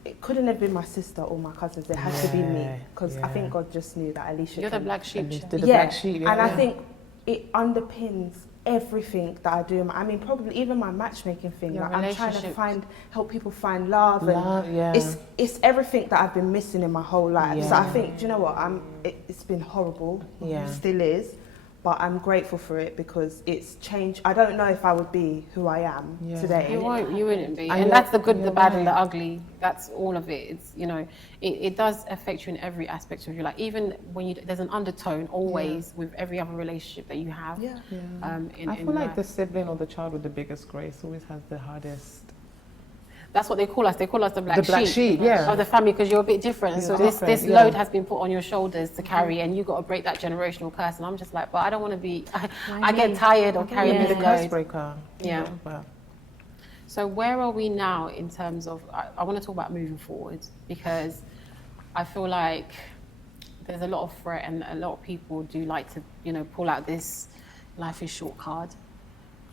it couldn't have been my sister or my cousins. It had to be me, because I think God just knew that Alicia. You're the black sheep. Black sheep, and I think it underpins everything that I do. I mean, probably even my matchmaking thing. Like, I'm trying to help people find love, and it's everything that I've been missing in my whole life. So I think, do you know what? It's been horrible. It still is. But I'm grateful for it because it's changed. I don't know if I would be who I am today. You wouldn't be. And that's the good, the bad, and the ugly. That's all of it. It's, you know, it does affect you in every aspect of your life. Even when there's an undertone always with every other relationship that you have. I feel like the sibling or the child with the biggest grace always has the hardest. That's what they call us. They call us the black sheep of the family, because you're a bit different. So this load has been put on your shoulders to carry, and you've got to break that generational curse. And I'm just like, but I don't want to be. I get tired of carrying the curse load. Breaker. Yeah. So where are we now in terms of? I want to talk about moving forward, because I feel like there's a lot of threat, and a lot of people do like to, pull out this life is short card,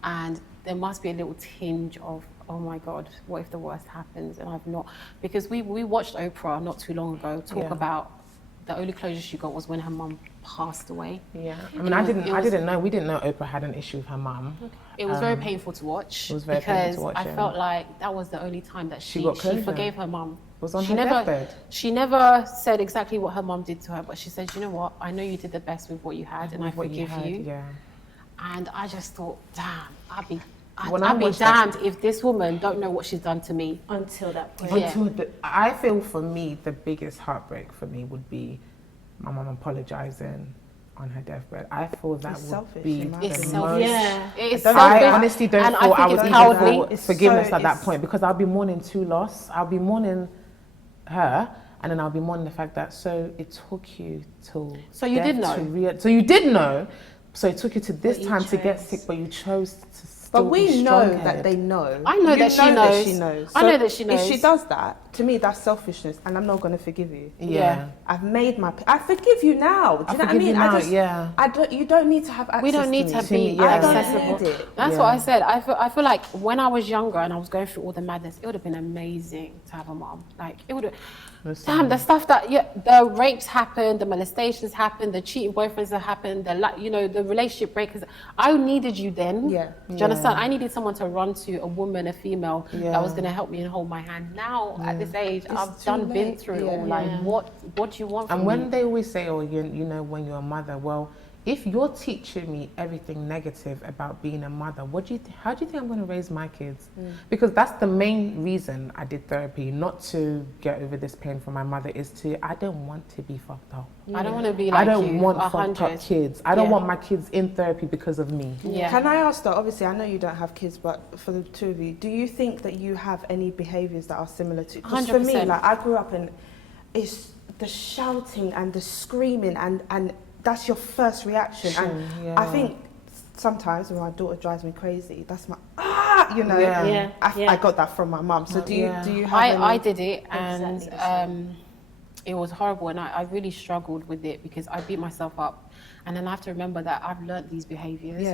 and there must be a little tinge of, oh my God, what if the worst happens and I've not? Because we watched Oprah not too long ago talk about the only closure she got was when her mum passed away. Yeah, I mean, we didn't know Oprah had an issue with her mum. It was very painful to watch. It was very painful to watch. I felt like that was the only time that she forgave her mum. Was on her deathbed. She never said exactly what her mum did to her, but she said, you know what, I know you did the best with what you had, and I forgive you. Yeah. And I just thought, damn, I'd be damned if this woman don't know what she's done to me until that point. I feel for me, the biggest heartbreak for me would be my mum apologizing on her deathbed. I feel that would be the most. Yeah, it's I honestly don't feel I was even for forgiveness at that point, because I'll be mourning two loss. I'll be mourning her, and then I'll be mourning the fact that it took you till. So you did know. So you did know. So it took you to this time to get sick, but you chose to. But we know that they know. I know that she knows. I know that she knows. If she does that, to me, that's selfishness, and I'm not going to forgive you. Yeah. I've made I forgive you now. Do you know what I mean? You don't need to have access. We don't need to be accessible. That's what I said. I feel like when I was younger and I was going through all the madness, it would have been amazing to have a mom. Like, it would have. Damn, the stuff that the rapes happened, the molestations happened, the cheating boyfriends that happened, the relationship breakers. I needed you then. Do you understand? I needed someone to run to, a woman, a female that was going to help me and hold my hand. Now at this age, I've been through it all. Like, what do you want from me? And when they always say, when you're a mother, well, if you're teaching me everything negative about being a mother, how do you think I'm going to raise my kids? Because that's the main reason I did therapy, not to get over this pain from my mother, I don't want to be fucked up. I don't want to be like you. I don't want fucked up kids. I don't want my kids in therapy because of me. Can I ask though, obviously I know you don't have kids, but for the two of you, do you think that you have any behaviors that are similar to? Because for me, like, I grew up and it's the shouting and the screaming and that's your first reaction. And I think sometimes when my daughter drives me crazy, that's my I got that from my mum. So do you have I did it, and it was horrible, and I really struggled with it because I beat myself up. And then I have to remember that I've learnt these behaviours.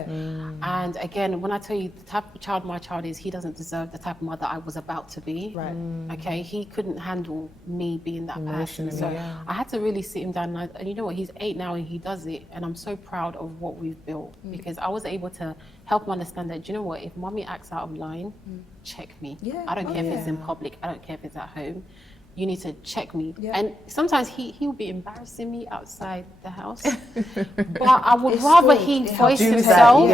And again, when I tell you the type of child my child is, he doesn't deserve the type of mother I was about to be. Right. Okay, he couldn't handle me being that person. So I had to really sit him down. And you know what, he's 8 now and he does it. And I'm so proud of what we've built because I was able to help him understand that, do you know what, if mommy acts out of line, check me. I don't care if it's in public, I don't care if it's at home. you need to check me. Yeah. And sometimes he'll be embarrassing me outside the house. But I would rather he voice himself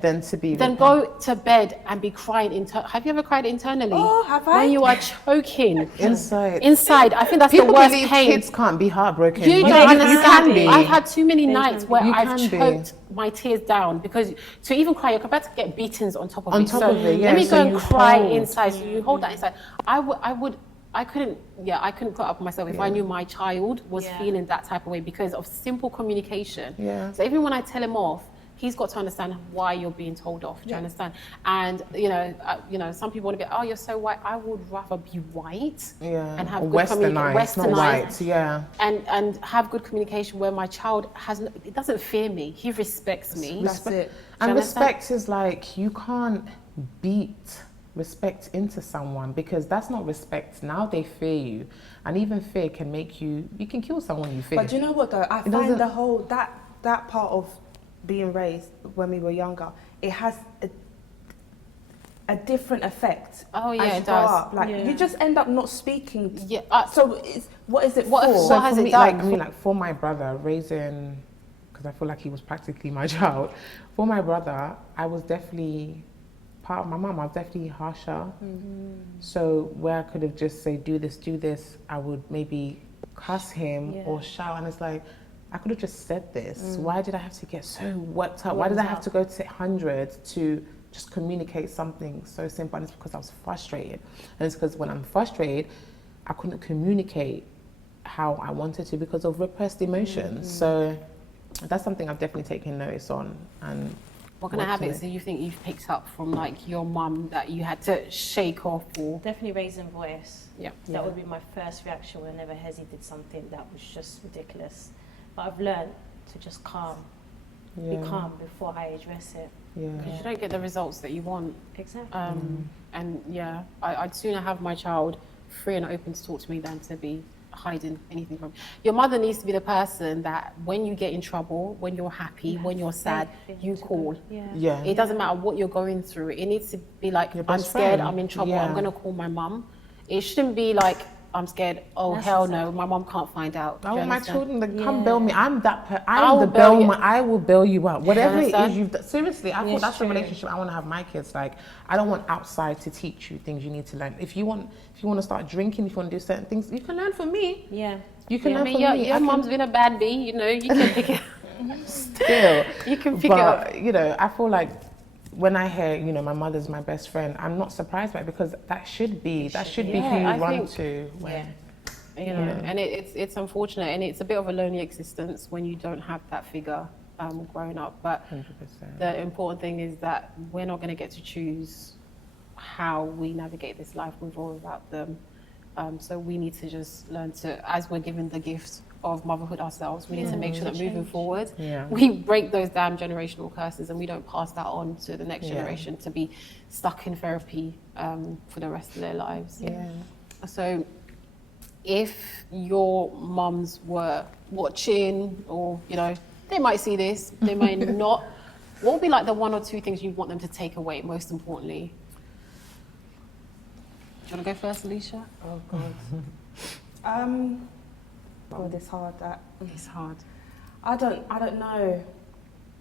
than to be than go to bed and be crying. Have you ever cried internally? Oh, have I? When you are choking. Inside. I think that's People the worst believe pain. kids can't be heartbroken. You don't can understand. be. I've had too many nights where You I've can be. choked my tears down because to even cry, you're about to get beatings on top of it. On top of it, yeah. Let me So go and you cry hold. inside. So you hold that inside. I couldn't put up with myself if I knew my child was feeling that type of way because of simple communication. Yeah. So even when I tell him off, he's got to understand why you're being told off. Do you understand? And some people want to be, oh, you're so white. I would rather be white and have good Westernized, not white. Yeah. And have good communication where my child it doesn't fear me. He respects me. That's it. And respect is like, you can't beat respect into someone because that's not respect. Now they fear you, and even fear can make you can kill someone you fear. But do you know what though? I find the whole that part of being raised when we were younger, it has a different effect. Oh yeah, as it does. Like you just end up not speaking. Yeah. So what is it for? What has it done? Like for my brother raising, because I feel like he was practically my child. For my brother, I was definitely part of my mum. I was definitely harsher. So where I could have just say do this, I would maybe cuss him or shout, and it's like, I could have just said this. Why did I have to get so worked up? Why did I have to go to hundreds to just communicate something so simple? And it's because I was frustrated. And it's because when I'm frustrated, I couldn't communicate how I wanted to because of repressed emotions. So that's something I've definitely taken notice on. And what kind of habits do you think you've picked up from like your mum that you had to shake off or? Definitely raising voice. Yeah. That would be my first reaction whenever Hezi did something that was just ridiculous. But I've learned to just be calm before I address it. Because you don't get the results that you want. Exactly. And I'd sooner have my child free and open to talk to me than to be hiding anything from me. Your mother needs to be the person that when you get in trouble, when you're happy, when you're sad, you call. It doesn't matter what you're going through. It needs to be like, I'm scared, I'm in trouble, I'm going to call my mum. It shouldn't be like, I'm scared. Oh, hell no, my mom can't find out. I want my children to come bail me. I'm that I will bail you out. Whatever it is you've done. Seriously, I thought that's the relationship I want to have my kids. Like, I don't want outside to teach you things you need to learn. If you want to start drinking, if you want to do certain things, you can learn from me. Yeah. You can learn from me. Your mom's been a bad bee, you can pick it. Still. You can pick it up. I feel like when I hear, my mother's my best friend, I'm not surprised by it because that should be who you run to. And it's unfortunate, and it's a bit of a lonely existence when you don't have that figure growing up. But 100%. the important thing is that we're not going to get to choose how we navigate this life with or without them. So we need to just learn to, as we're given the gift of motherhood ourselves, we need to make sure that moving forward, we break those damn generational curses and we don't pass that on to the next generation to be stuck in therapy for the rest of their lives. So if your mums were watching or, they might see this, they might not, what would be like the one or two things you'd want them to take away, most importantly? Do you want to go first, Alicia? Oh, God. God, it's hard. It's hard. I don't know.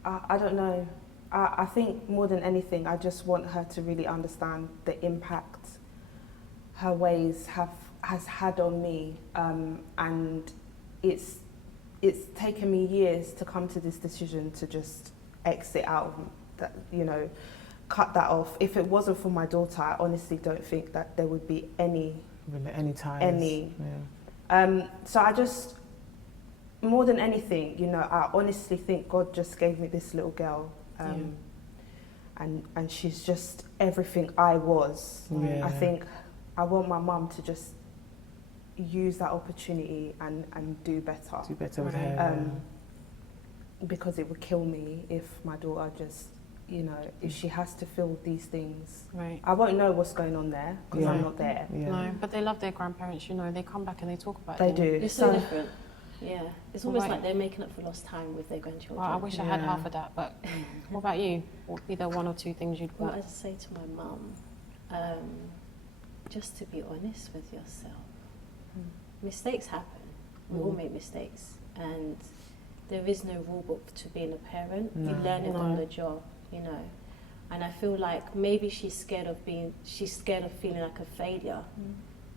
I don't know. I think more than anything, I just want her to really understand the impact her ways has had on me, and it's taken me years to come to this decision to just exit out of that, cut that off. If it wasn't for my daughter, I honestly don't think that there would be any ties. So I just, more than anything, I honestly think God just gave me this little girl, and she's just everything I was. I think I want my mum to just use that opportunity and do better. Do better with her. Because it would kill me if my daughter just, if she has to feel these things. Right. I won't know what's going on there because I'm not there. No, but they love their grandparents, they come back and they talk about it. They do. It's so different. Yeah. It's almost like they're making up for lost time with their grandchildren. Well, I wish I had half of that, but what about you? What would be the one or two things you'd want? What I'd say to my mum, just to be honest with yourself. mistakes happen. We all make mistakes, and there is no rule book to being a parent. You learn it on the job, you know. And I feel like maybe she's scared of feeling like a failure,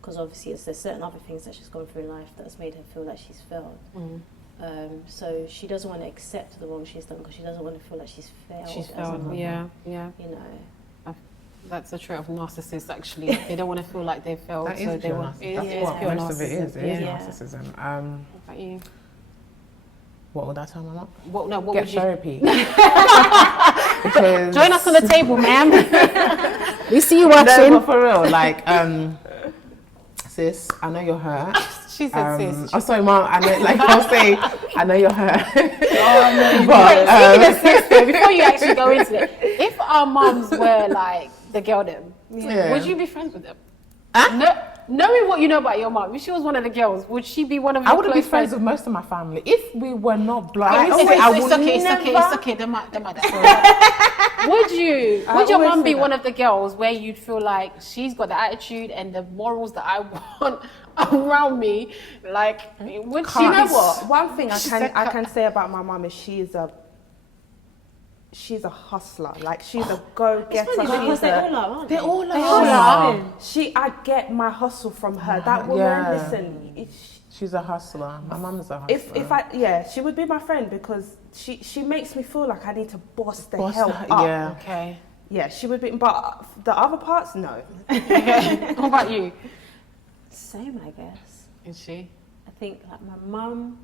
because obviously there's certain other things that she's gone through in life that's made her feel like she's failed. So she doesn't want to accept the wrong she's done because she doesn't want to feel like she's failed. She's failed, yeah. You know. That's a trait of narcissists, actually. They don't want to feel like they've failed. That so is they pure want. narcissism. That's what most of it is. It is narcissism. What about you? What would I tell my mum? What Get would you? therapy. Because Join us on the table, ma'am. We see you watching. No, but for real, like, sis, I know you're hurt. She said sis. Oh, sorry, mom. I know, like I'll say, I know you're hurt. But speaking of sis, though, before you actually go into it, if our mums were like the girl them, would you be friends with them? No, knowing what you know about your mum, if she was one of the girls, would she be one of your I wouldn't be close friends with most of my family if we were not black. It's okay. Them Would you? Would your mum be one of the girls where you'd feel like she's got the attitude and the morals that I want around me? Like, would she? You know what? One thing I can say about my mum is she's a hustler. Like, she's a go-getter. They all are. I get my hustle from her. That woman, listen. She's a hustler. My mum is a hustler. If she would be my friend because she makes me feel like I need to boss the hell up. Yeah. Okay. Yeah, she would be, but the other parts, no. What about you? Same, I guess. Is she? I think like my mum,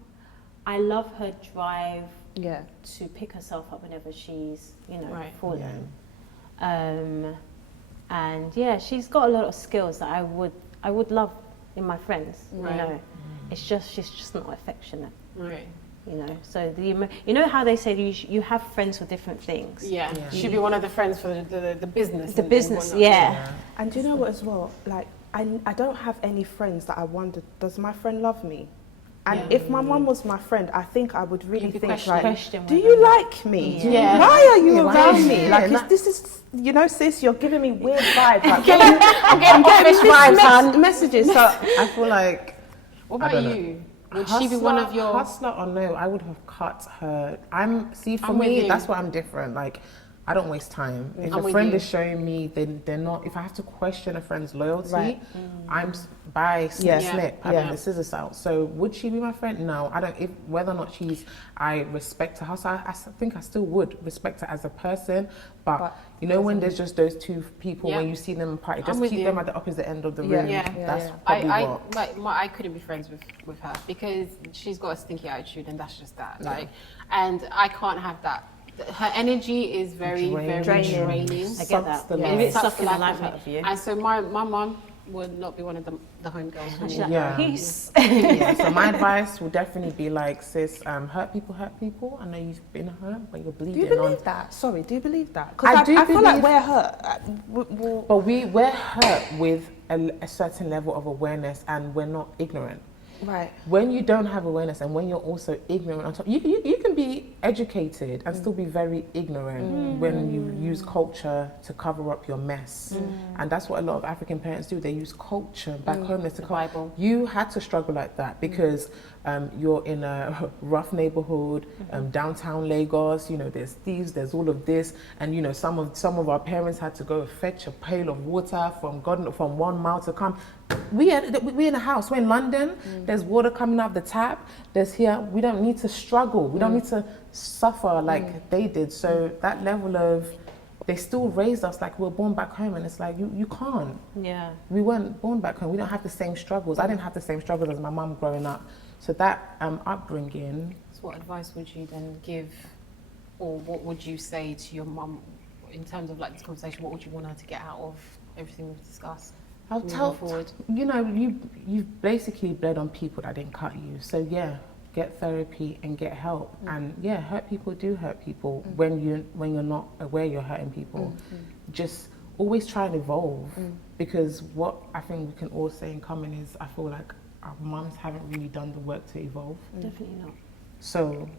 I love her drive. Yeah. To pick herself up whenever she's, Right. fallen. And yeah, she's got a lot of skills that I would love in my friends. Right. You know, she's just not affectionate. Right. You know, so you know how they say you have friends for different things. Yeah. She'd be one of the friends for the business. The business, yeah. And do you know what as well? Like, I don't have any friends that I wonder, does my friend love me? And if my mum was my friend, I think I would really think like, do you like me? Yeah. Why are you around me? Like, this is, sis, you're giving me weird vibes. Like, I'm getting office vibes, son. Messages. So I feel like. What about you? Would she be one of your hustler or no? I would have cut her. For I'm with me, you. that's why I'm different. Like, I don't waste time. If a friend is showing me, then they're not. If I have to question a friend's loyalty, I'm snip. I have the scissors out. So would she be my friend? No, I don't. Whether or not I respect her hustle. I think I still would respect her as a person. But you know, when there's just those two people, when you see them in party, just keep them at the opposite end of the room. That's probably I couldn't be friends with her because she's got a stinky attitude, and that's just that. Like, and I can't have that. Her energy is very draining. I get that. It's sucking the life out of you. And so my mum would not be one of the home girls. She's like, peace. So my advice would definitely be like, sis, hurt people. I know you've been hurt, but you're bleeding. Do you believe that? Sorry, do you believe that? Because I feel like we're hurt. But we're hurt with a certain level of awareness, and we're not ignorant. Right. When you don't have awareness and when you're also ignorant on top, you can be educated and still be very ignorant when you use culture to cover up your mess. And that's what a lot of African parents do. They use culture back home. To Bible. You had to struggle like that because you're in a rough neighborhood, downtown Lagos. You know, there's thieves, there's all of this, and you know, some of our parents had to go fetch a pail of water from 1 mile to come. We're in a house. We're in London. There's water coming out the tap. There's here. We don't need to struggle. We don't need to suffer like they did. So that level of, they still raised us like we're born back home, and it's like you can't. Yeah. We weren't born back home. We don't have the same struggles. I didn't have the same struggles as my mum growing up. So that upbringing. So what advice would you then give, or what would you say to your mum in terms of like this conversation? What would you want her to get out of everything we've discussed? I'll tell forward. You know, you've basically bled on people that didn't cut you. So yeah, get therapy and get help. And yeah, hurt people do hurt people when you're not aware you're hurting people. Just always try and evolve, because what I think we can all say in common is I feel like our mums haven't really done the work to evolve. Definitely not. So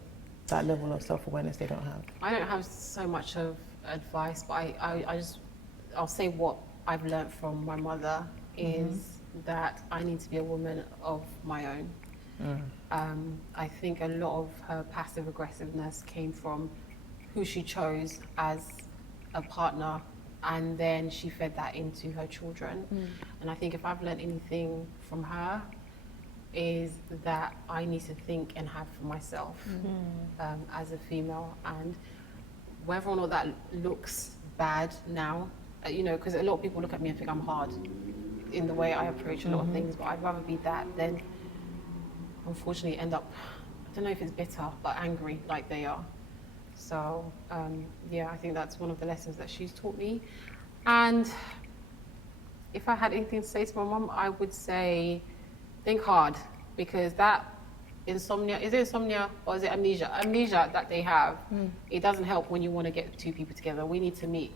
that level of self-awareness they don't have. I don't have so much of advice, but I'll say what I've learned from my mother is that I need to be a woman of my own. I think a lot of her passive aggressiveness came from who she chose as a partner, and then she fed that into her children. And I think if I've learned anything from her, is that I need to think and have for myself as a female. And whether or not that looks bad now, you know, because a lot of people look at me and think I'm hard in the way I approach a lot of things, but I'd rather be that than unfortunately end up, I don't know if it's bitter, but angry like they are. So yeah, I think that's one of the lessons that she's taught me. And if I had anything to say to my mum, I would say think hard, because that insomnia, is it insomnia or is it amnesia that they have, it doesn't help when you want to get two people together. We need to meet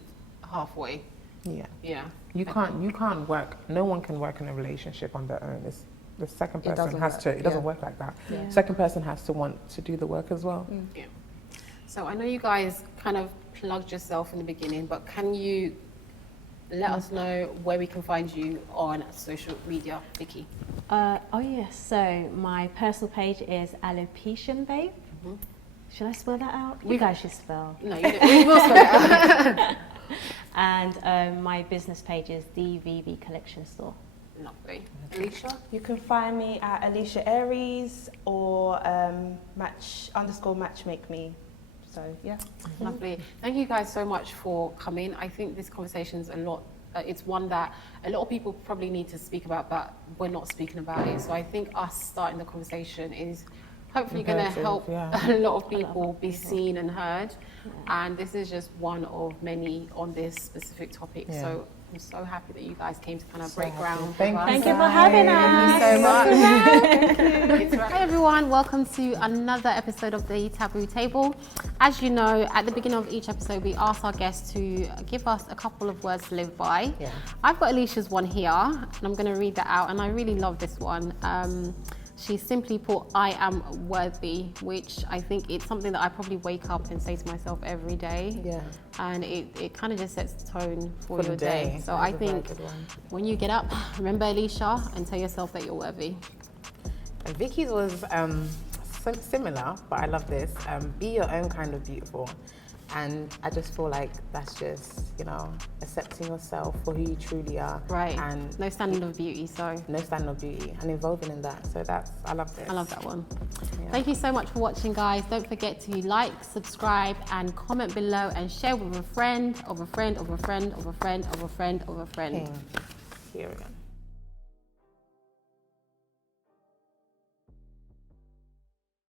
halfway. Yeah. You can't work, no one can work in a relationship on their own. It's, the second person has to, it doesn't work like that. Second person has to want to do the work as well. Yeah. So I know you guys kind of plugged yourself in the beginning, but can you let us know where we can find you on social media, Vicky? Oh yes, so my personal page is Alicia and Vicky. Should I spell that out? You guys should spell. No, you don't. We will spell it out. And my business page is DVV Collection Store. Lovely. Alicia? You can find me at Alicia Aries or _matchmakeme. So yeah. Lovely. Thank you guys so much for coming. I think this conversation's a lot. It's one that a lot of people probably need to speak about, but we're not speaking about it. So I think us starting the conversation is hopefully going to help a lot of people be seen and heard. And this is just one of many on this specific topic. So I'm so happy that you guys came to kind of break ground. Thank you for having us. Thank you so much. Hi everyone, welcome to another episode of the Taboo Table. As you know, at the beginning of each episode, we ask our guests to give us a couple of words to live by. I've got Alicia's one here, and I'm going to read that out, and I really love this one. She simply put, I am worthy, which I think it's something that I probably wake up and say to myself every day. And it kind of just sets the tone for your day. So I think when you get up, remember Alicia and tell yourself that you're worthy. And Vicky's was similar, but I love this. Be your own kind of beautiful. And I just feel like that's just, you know, accepting yourself for who you truly are. Right. And no standard of beauty, so. No standard of beauty, and evolving in that. So I love this. I love that one. Thank you so much for watching, guys. Don't forget to like, subscribe, and comment below, and share with a friend, of a friend, of a friend, of a friend, of a friend, of a friend. Here we go.